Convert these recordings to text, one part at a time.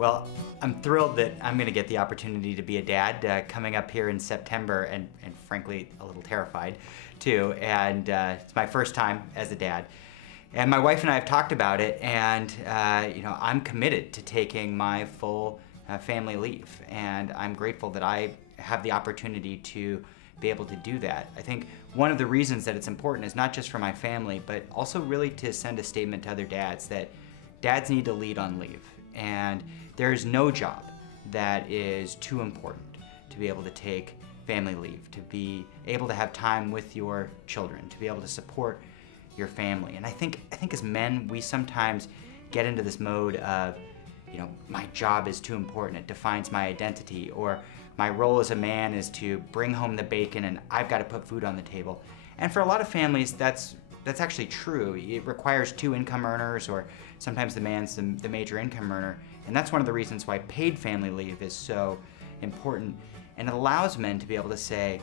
Well, I'm thrilled that I'm going to get the opportunity to be a dad coming up here in September, and frankly, a little terrified too. And it's my first time as a dad. And my wife and I have talked about it, and I'm committed to taking my full family leave. And I'm grateful that I have the opportunity to be able to do that. I think one of the reasons that it's important is not just for my family, but also really to send a statement to other dads that dads need to lead on leave. And there's no job that is too important to be able to take family leave, to be able to have time with your children, to be able to support your family. And I think as men, we sometimes get into this mode of, my job is too important, it defines my identity, or my role as a man is to bring home the bacon and I've got to put food on the table. And for a lot of families, that's actually true. It requires two income earners, or sometimes the man's the major income earner. And that's one of the reasons why paid family leave is so important. And it allows men to be able to say,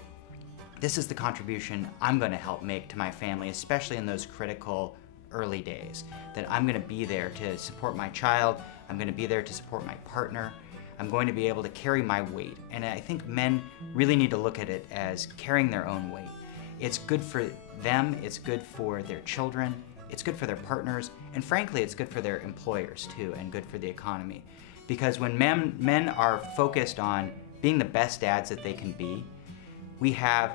this is the contribution I'm going to help make to my family, especially in those critical early days. That I'm going to be there to support my child, I'm going to be there to support my partner, I'm going to be able to carry my weight. And I think men really need to look at it as carrying their own weight. It's good for them, it's good for their children, it's good for their partners, and frankly, it's good for their employers too, and good for the economy. Because when men are focused on being the best dads that they can be, we have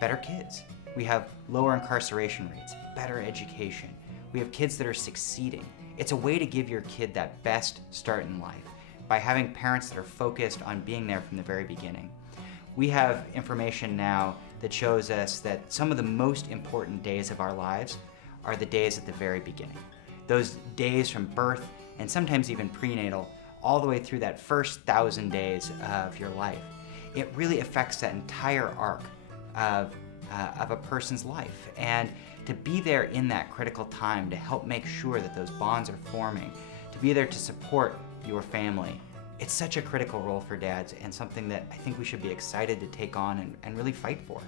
better kids. We have lower incarceration rates, better education. We have kids that are succeeding. It's a way to give your kid that best start in life by having parents that are focused on being there from the very beginning. We have information now that shows us that some of the most important days of our lives are the days at the very beginning. Those days from birth, and sometimes even prenatal, all the way through that first 1,000 days of your life. It really affects that entire arc of a person's life. And to be there in that critical time to help make sure that those bonds are forming, to be there to support your family, it's such a critical role for dads, and something that I think we should be excited to take on and really fight for.